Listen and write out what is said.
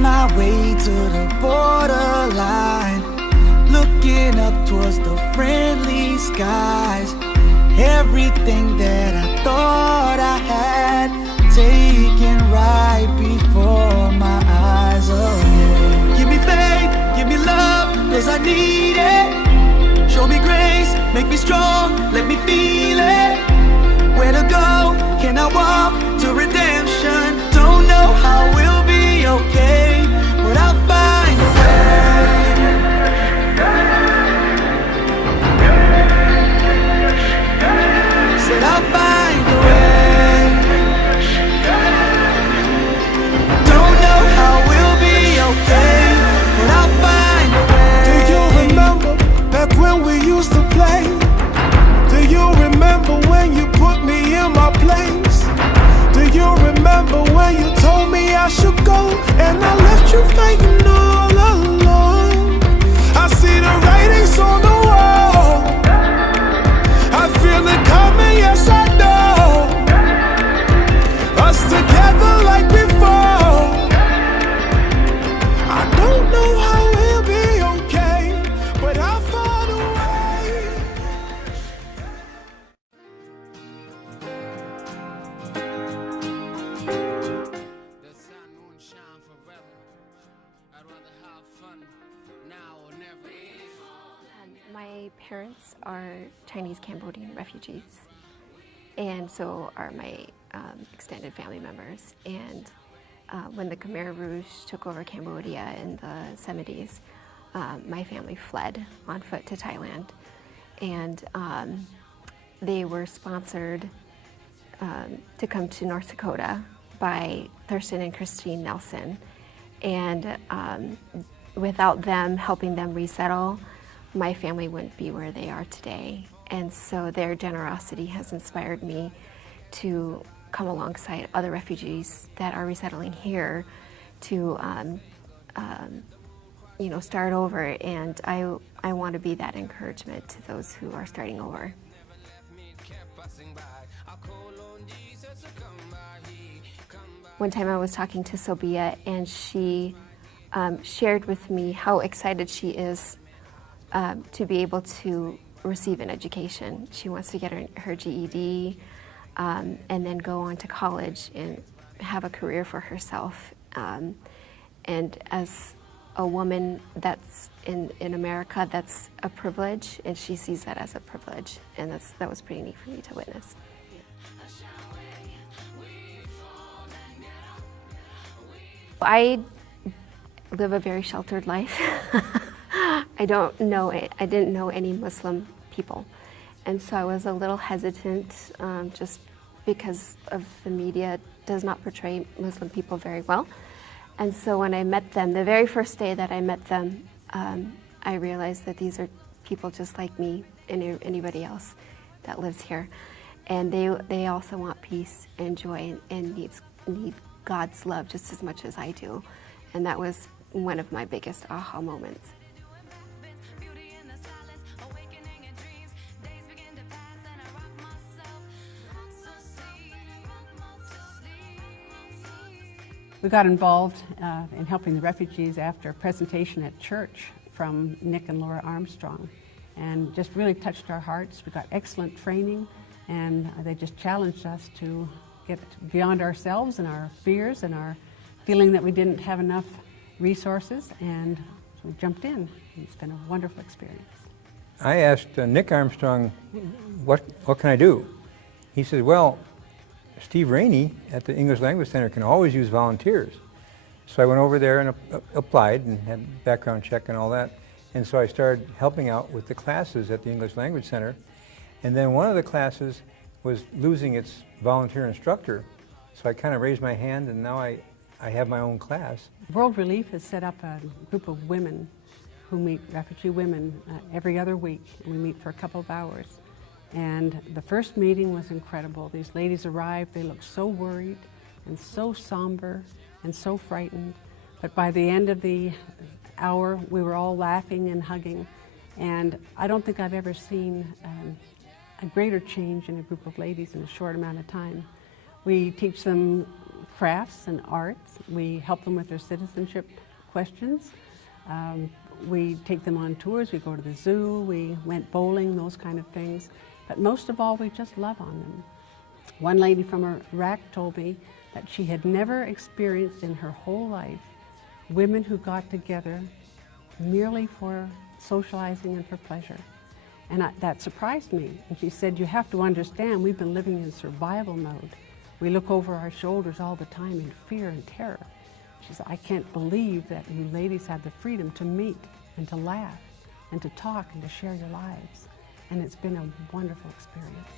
my way to the borderline, looking up towards the friendly skies. Everything that I thought I had taken right before my eyes. Oh yeah. Give me faith, give me love, 'cause I need it. Show me grace, make me strong, let me feel it. Where to go, can I walk to redemption? Don't know how we'll be okay, but I'll find a way. Said I'll find a way. Don't know how we'll be okay, but I'll find a way. Do you remember back when we used to play? Do you remember when you put me in my place? Do you remember when you told me I should go and I left you fighting all alone? I see the writings on the wall, I feel it coming, yes I know. Us together like before. I don't know how we'll be okay, but I'll find a way. The sun won't shine forever. I'd rather have fun now or never. My parents are Chinese Cambodian refugees, and so are my extended family members. And when the Khmer Rouge took over Cambodia in the 70s, my family fled on foot to Thailand, and they were sponsored to come to North Dakota by Thurston and Christine Nelson. And without them helping them resettle, my family wouldn't be where they are today. And so their generosity has inspired me to come alongside other refugees that are resettling here to start over. And I want to be that encouragement to those who are starting over. One time I was talking to Sobia, and she shared with me how excited she is to be able to receive an education. She wants to get her GED and then go on to college and have a career for herself. And as a woman that's in America, that's a privilege, and she sees that as a privilege, and that was pretty neat for me to witness. I live a very sheltered life. I didn't know any Muslim people, and so I was a little hesitant just because of the media does not portray Muslim people very well. And so when I met them, the very first day that I met them, I realized that these are people just like me and anybody else that lives here, and they also want peace and joy and need God's love just as much as I do, and that was one of my biggest aha moments. We got involved in helping the refugees after a presentation at church from Nick and Laura Armstrong, and just really touched our hearts. We got excellent training, and they just challenged us to get beyond ourselves and our fears and our feeling that we didn't have enough resources, and so we jumped in. It's been a wonderful experience. I asked Nick Armstrong, what can I do? He said, well, Steve Rainey at the English Language Center can always use volunteers. So I went over there and applied and had background check and all that. And so I started helping out with the classes at the English Language Center. And then one of the classes was losing its volunteer instructor. So I kind of raised my hand, and now I have my own class. World Relief has set up a group of women who meet, refugee women, every other week. And we meet for a couple of hours. And the first meeting was incredible. These ladies arrived, they looked so worried and so somber and so frightened. But by the end of the hour, we were all laughing and hugging. And I don't think I've ever seen a greater change in a group of ladies in a short amount of time. We teach them crafts and arts. We help them with their citizenship questions. We take them on tours. We go to the zoo. We went bowling, those kind of things. But most of all, we just love on them. One lady from Iraq told me that she had never experienced in her whole life women who got together merely for socializing and for pleasure. And that surprised me. And she said, you have to understand, we've been living in survival mode. We look over our shoulders all the time in fear and terror. She said, I can't believe that you ladies have the freedom to meet and to laugh and to talk and to share your lives. And it's been a wonderful experience.